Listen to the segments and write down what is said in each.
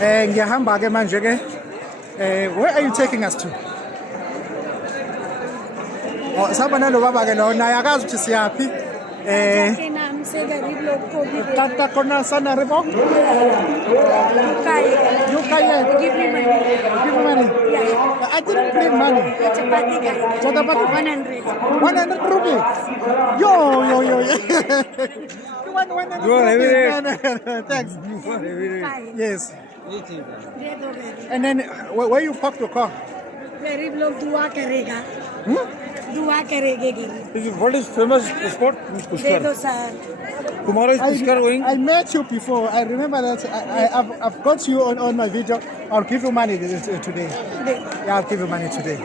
Ngiyahamba ke manje ke. Where are you taking us to? Oh, sabana lo baba ke lo naye akazi ukuthi siyapi. Tata kona sana rebo. You Give me money. Give me money. Yeah. I didn't bring money. Chapati guy. Chapati. 100. 100 rupees. Yo. You want 100 rupees? No. Thanks. Yes. And then where you park your car? गरीब लोग दुआ करेगा दुआ करेंगे What is famous spot? दे दो sir Tomorrow is Pushkar going. I met you before. I remember that. I've got you on my video. I'll give you money today. Yeah, I'll give you money today.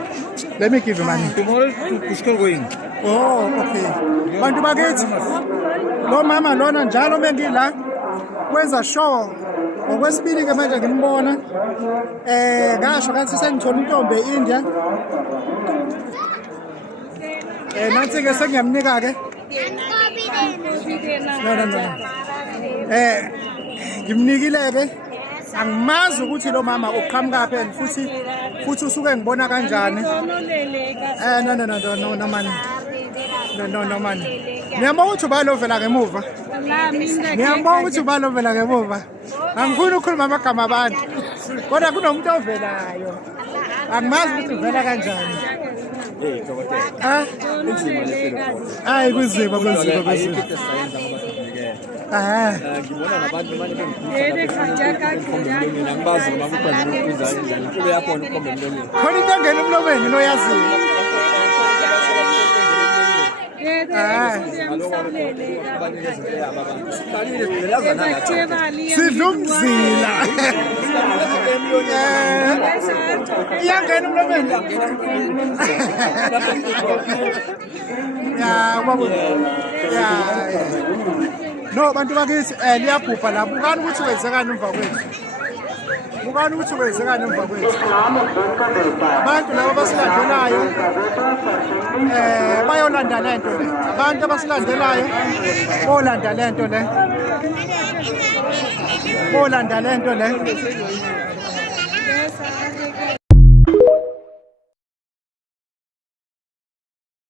Let me give you money. Tomorrow is Pushkar going. Oh, okay. Bantu bakithi. Lo mama lona njalo bengila kwenza show. Ngokwesibili ke manje ngimbona ngasho kathi sengithola intombi eIndia nansi ke sengiyamnika ke no ngimnikile ke angimazi ukuthi lo mama uqhamuka phi futhi usuke ngibona kanjani no man no man ngiyabonga ukuthi balovela ngemuva ngiyabonga ukuthi balovela ngemuva angifuni ukukhuluma amagama abantu kodwa kunomuntu ovelayo angimazi ukuthi uvela kanjani hayi kunzima ngibona nabantu angibazi noma kukhona ukuza endlini impilo yakho ukhombe emlonyeni khona into engena emlomeni noyaziyo sidla umzila iyangena emlomeni no bantu bakithi liyabhubha la bukani ukuthi kwenzekani emva kwethu abantu laba basilandelayo bayolanda lento le abantu abasilandelayo bolanda lento le